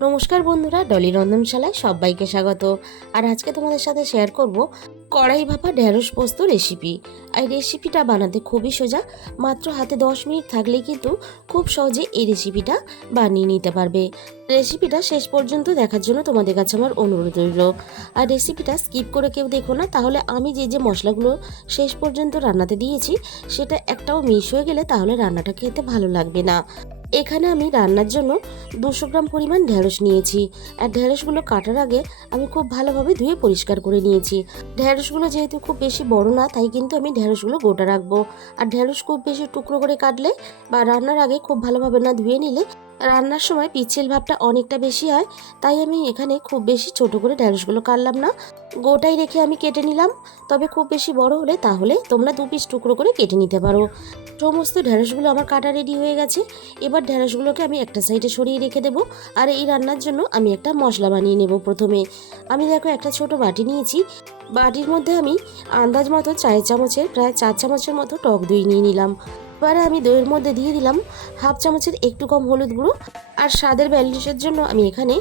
নমস্কার বন্ধুরা, ডলি রন্ধনশালায় সবাইকে স্বাগত। আর আজকে তোমাদের সাথে শেয়ার করব কড়াই ভাপা ঢেঁড়স পোস্ত রেসিপি। এই রেসিপিটা বানাতে খুবই সোজা, মাত্র হাতে 10 মিনিট থাকলেই কিন্তু খুব সহজে এই রেসিপিটা বানিয়ে নিতে পারবে। রেসিপিটা শেষ পর্যন্ত দেখার জন্য তোমাদের কাছে আমার অনুরোধ রইল। আর রেসিপিটা স্কিপ করে কেউ দেখো না, তাহলে আমি যে মশলাগুলো শেষ পর্যন্ত রান্নাতে দিয়েছি সেটা একটাও মিস হয়ে গেলে তাহলে রান্নাটা খেতে ভালো লাগবে না। এখানে আমি রান্নার জন্য 200 গ্রাম পরিমাণ ঢেঁড়স নিয়েছি। আর ঢেঁড়সগুলো কাটার আগে আমি খুব ভালোভাবে ধুয়ে পরিষ্কার করে নিয়েছি। ঢেঁড়সগুলো যেহেতু খুব বেশি বড় না, তাই কিন্তু আমি ঢেঁড়সগুলো গোটা রাখবো। আর ঢেঁড়স খুব বেশি টুকরো করে কাটলে বা রান্নার আগে খুব ভালোভাবে না ধুয়ে নিলে রান্নার সময় পিচ্ছিল ভাবটা অনেকটা বেশি হয়। তাই আমি এখানে খুব বেশি ছোট করে ঢেঁড়সগুলো কাটলাম না, গোটাই রেখে আমি কেটে নিলাম। তবে খুব বেশি বড় হলে তাহলে তোমরা 2 পিস টুকরো করে কেটে নিতে পারো। সমস্ত ঢেঁড়সগুলো আমার কাটা রেডি হয়ে গেছে। এবার ঢেঁড়সগুলোকে আমি একটা সাইডে সরিয়ে রেখে দেবো। আর এই রান্নার জন্য আমি একটা মশলা বানিয়ে নেব। প্রথমে আমি দেখো একটা ছোট বাটি নিয়েছি। বাটির মধ্যে আমি আন্দাজ মতো চায়ের চামচের প্রায় 4 চামচের মতো টক দই নিয়ে নিলাম। এবারে আমি দইয়ের মধ্যে দিয়ে দিলাম হাফ চামচের একটু কম হলুদ গুঁড়ো। আর স্বাদের ব্যালেন্সের জন্য আমি এখানে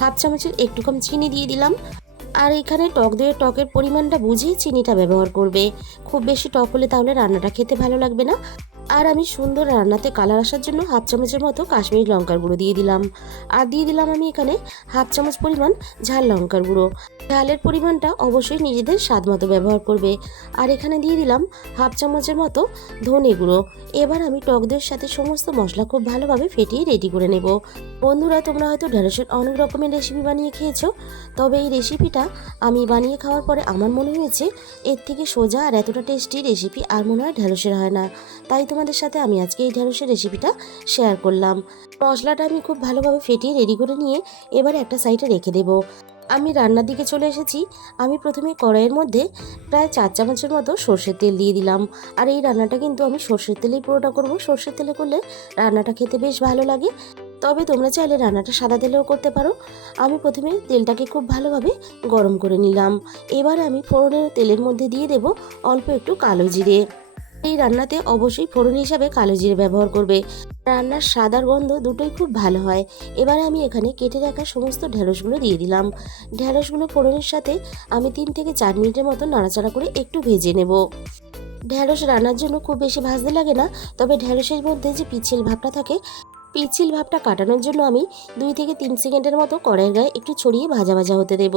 হাফ চামচের একটু কম চিনি দিয়ে দিলাম। আর এখানে টকের পরিমাণটা বুঝে চিনিটা ব্যবহার করবে। খুব বেশি টক হলে তাহলে রান্নাটা খেতে ভালো লাগবে না। আর আমি সুন্দর রান্নাতে কালার আসার জন্য হাফ চামচের মতো কাশ্মীরি লঙ্কার গুঁড়ো দিয়ে দিলাম। আর দিয়ে দিলাম আমি এখানে হাফ চামচ পরিমাণ ঝাল লঙ্কার গুঁড়ো। ঝালের পরিমাণটা অবশ্যই নিজেদের স্বাদ মতো ব্যবহার করবে। আর এখানে দিয়ে দিলাম হাফ চামচের মতো ধনে গুঁড়ো। এবার আমি টক দইয়ের সাথে সমস্ত মশলা খুব ভালোভাবে ফেটিয়ে রেডি করে নেব। বন্ধুরা, তোমরা হয়তো ঢেঁড়সের অনেক রকমের রেসিপি বানিয়ে খেয়েছো, তবে এই রেসিপিটা আমি বানিয়ে খাওয়ার পরে আমার মনে হয়েছে এর থেকে সোজা আর এতটা টেস্টি রেসিপি আর মনে হয় ঢেঁড়সের হয় না। তাই তোমাদের সাথে আমি আজকে এই ঢেঁড়সের রেসিপিটা শেয়ার করলাম। মশলাটা আমি খুব ভালোভাবে ফেটিয়ে রেডি করে নিয়ে এবারে একটা সাইডে রেখে দেব। আমি রান্নার দিকে চলে এসেছি। আমি প্রথমে কড়াইয়ের মধ্যে প্রায় 4 চামচের মতো সর্ষের তেল দিয়ে দিলাম। আর এই রান্নাটা কিন্তু আমি সর্ষের তেলেই পুরোটা করব। সর্ষের তেলে করলে রান্নাটা খেতে বেশ ভালো লাগে। তবে তোমরা চাইলে রান্নাটা সাদা তেলেও করতে পারো। আমি প্রথমে তেলটাকে খুব ভালোভাবে গরম করে নিলাম। এবার আমি ফোড়নের তেলের মধ্যে দিয়ে দেব অল্প একটু কালো জিরে। এই রান্নাতে অবশ্যই ফোড়ন হিসাবে কালো জিরে ব্যবহার করবে। রান্নার স্বাদ আর গন্ধ দুটোই খুব ভালো হয়। এবার আমি এখানে কেটে রাখা সমস্ত ঢেঁড়সগুলো দিয়ে দিলাম। ঢেঁড়সগুলো ফোড়নের সাথে আমি 3 থেকে 4 মিনিটের মতো নাড়াচাড়া করে একটু ভেজে নেব। ঢেঁড়স রান্নার জন্য খুব বেশি ভাজতে লাগে না, তবে ঢেঁড়সের মধ্যে যে পিচ্ছিল ভাবটা থাকে, পিচ্ছিল ভাবটা কাটানোর জন্য আমি 2 থেকে 3 সেকেন্ডের মতো কড়াইয়ের গায়ে একটু ছড়িয়ে ভাজা ভাজা হতে দেব।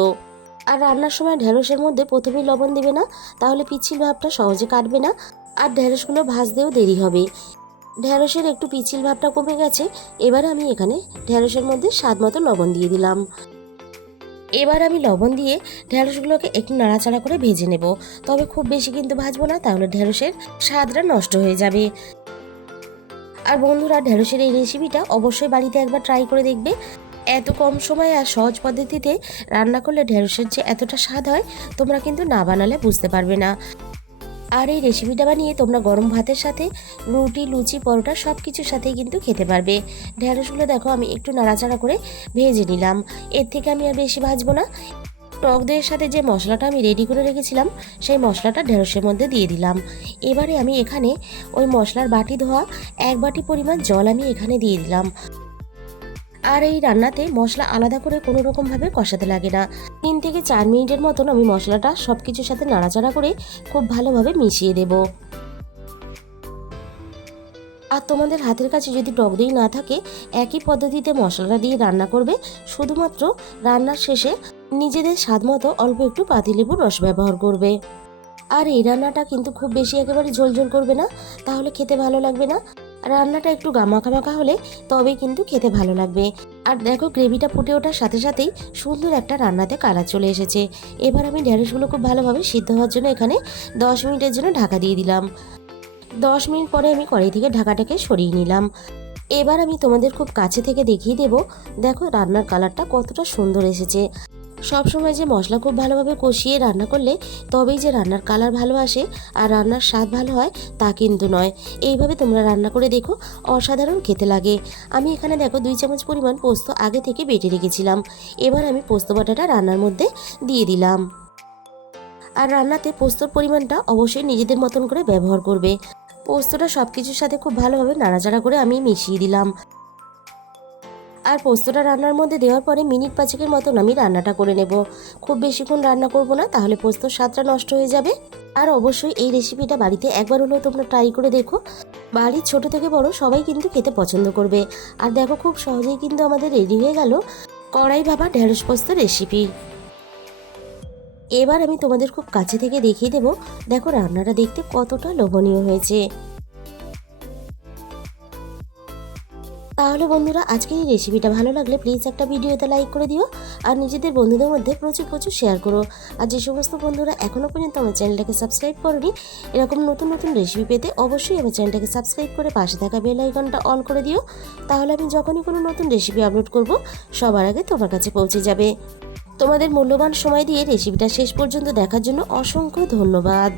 আর রান্নার সময় ঢেঁড়সের মধ্যে প্রথমেই লবণ দেবে না, তাহলে পিচ্ছিল ভাবটা সহজে কাটবে না আর ঢেঁড়সগুলো ভাজতেও দেরি হবে। ঢেঁড়সের একটু পিচ্ছিল ভাবটা কমে গেছে। এবার আমি এখানে ঢেঁড়সের মধ্যে স্বাদ মতো লবণ দিয়ে দিলাম। এবার আমি লবণ দিয়ে ঢেঁড়সগুলোকে একটু নাড়াচাড়া করে ভেজে নেব। তবে খুব বেশি কিন্তু ভাজবো না, তাহলে ঢেঁড়সের স্বাদটা নষ্ট হয়ে যাবে। আর বন্ধুরা, ঢেঁড়সের এই রেসিপিটা অবশ্যই বাড়িতে একবার ট্রাই করে দেখবে। এত কম সময় আর সহজ পদ্ধতিতে রান্না করলে ঢেঁড়সের যে এতটা স্বাদ হয়, তোমরা কিন্তু না বানালে বুঝতে পারবে না। আর এই রেসিপিটা বানিয়ে তোমরা গরম ভাতের সাথে, রুটি, লুচি, পরোটা সব কিছুর সাথেই কিন্তু খেতে পারবে। ঢেঁড়সগুলো দেখো আমি একটু নাড়াচাড়া করে ভেজে নিলাম। এর থেকে আমি আর বেশি ভাজবো না। টক দইয়ের সাথে যে মশলাটা আমি রেডি করে রেখেছিলাম, সেই মশলাটা ঢেঁড়সের মধ্যে দিয়ে দিলাম। এবারে আমি এখানে ওই মশলার বাটি ধোয়া 1 বাটি পরিমাণ জল আমি এখানে দিয়ে দিলাম। আর এই রান্নাতে মশলা আলাদা করে কোনো রকমভাবে কষাতে লাগে না। 3 থেকে 4 মিনিটের মতন আমি মশলাটা সব কিছুর সাথে নাড়াচাড়া করে খুব ভালোভাবে মিশিয়ে দেব। আর তোমাদের হাতের কাছে যদি টক দই না থাকে, একই পদ্ধতিতে মশলাটা দিয়ে রান্না করবে। শুধুমাত্র রান্নার শেষে নিজেদের স্বাদ মতো অল্প একটু পাতিলেবুর রস ব্যবহার করবে। আর এই রান্নাটা কিন্তু খুব বেশি একেবারে ঝোলঝোল করবে না, তাহলে খেতে ভালো লাগবে না। রান্নাটা একটু গামাখা মাখা হলে তবেই কিন্তু খেতে ভালো লাগবে। আর দেখো, গ্রেভিটা ফুটে ওঠার সাথে সাথেই সুন্দর একটা রান্নাতে কালার চলে এসেছে। এবার আমি ঢেঁড়সগুলো খুব ভালোভাবে সিদ্ধ হওয়ার জন্য এখানে 10 মিনিটের জন্য ঢাকা দিয়ে দিলাম। 10 মিনিট পরে আমি কড়াই থেকে ঢাকাটাকে সরিয়ে নিলাম। এবার আমি তোমাদের খুব কাছে থেকে দেখিয়ে দেব। দেখো রান্নার কালারটা কতটা সুন্দর এসেছে। সবসময় যে মশলা খুব ভালোভাবে কষিয়ে রান্না করলে তবেই যে রান্নার কালার ভালো আসে আর রান্নার স্বাদ ভালো হয় তা কিন্তু নয়। এইভাবে তোমরা রান্না করে দেখো, অসাধারণ খেতে লাগে। আমি এখানে দেখো 2 চামচ পরিমাণ পোস্ত আগে থেকে বেটে রেখেছিলাম। এবার আমি পোস্ত বাটাটা রান্নার মধ্যে দিয়ে দিলাম। আর রান্নাতে পোস্তর পরিমাণটা অবশ্যই নিজেদের মতন করে ব্যবহার করবে। পোস্তটা সব কিছুর সাথে খুব ভালোভাবে নাড়াচাড়া করে আমি মিশিয়ে দিলাম। আর পোস্তটা রান্নার মধ্যে দেওয়ার পরে মিনিট 5-এর মতন আমি রান্নাটা করে নেব। খুব বেশিক্ষণ রান্না করব না, তাহলে পোস্তর স্বাদটা নষ্ট হয়ে যাবে। আর অবশ্যই এই রেসিপিটা বাড়িতে একবার হলেও তোমরা ট্রাই করে দেখো। বাড়ির ছোট থেকে বড় সবাই কিন্তু খেতে পছন্দ করবে। আর দেখো, খুব সহজেই কিন্তু আমাদের রেডি হয়ে গেল কড়াই ভাপা ঢেঁড়স পোস্ত রেসিপি। এবার আমি তোমাদের খুব কাছে থেকে দেখিয়ে দেবো। দেখো রান্নাটা দেখতে কতটা লোভনীয় হয়েছে। তাহলে বন্ধুরা, আজকের এই রেসিপিটা ভালো লাগলে প্লিজ একটা ভিডিওতে লাইক করে দিও, আর নিজেদের বন্ধুদের মধ্যে প্রচুর প্রচুর শেয়ার করো। আর যে সমস্ত বন্ধুরা এখনও পর্যন্ত আমার চ্যানেলটাকে সাবস্ক্রাইব করোনি, এরকম নতুন নতুন রেসিপি পেতে অবশ্যই আমার চ্যানেলটাকে সাবস্ক্রাইব করে পাশে থাকা বেল আইকনটা অন করে দিও। তাহলে আমি যখনই কোনো নতুন রেসিপি আপলোড করব, সবার আগে তোমার কাছে পৌঁছে যাবে। তোমাদের মূল্যবান সময় দিয়ে রেসিপিটা শেষ পর্যন্ত দেখার জন্য অসংখ্য ধন্যবাদ।